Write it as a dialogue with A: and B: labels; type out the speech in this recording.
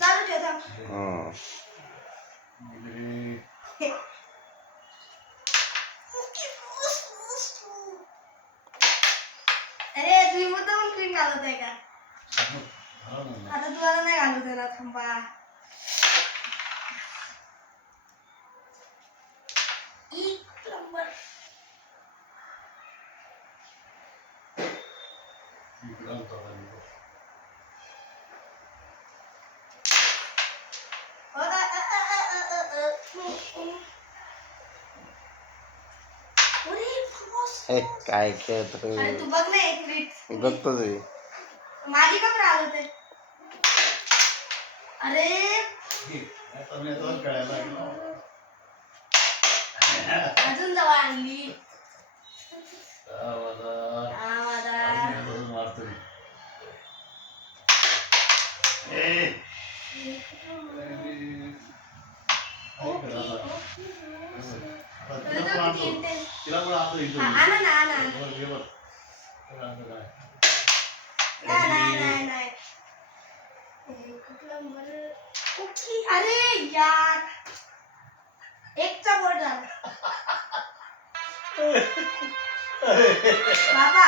A: हा अरे तुम्ही मुद्दामून क्रीम घालत आहे का आता तुम्हाला नाही घालू देणार थांबा।
B: हे काय खेळत
A: अरे तू बघ ना एक मिनिट बघतोच माझी का राहिलं ते अरे अजून जवळ आणली
B: तुला किती intense-
A: आणा ना आणा आणा. नाही नाही नाही नाही कुठलं बरं? अरे यार एकचा झाला बाबा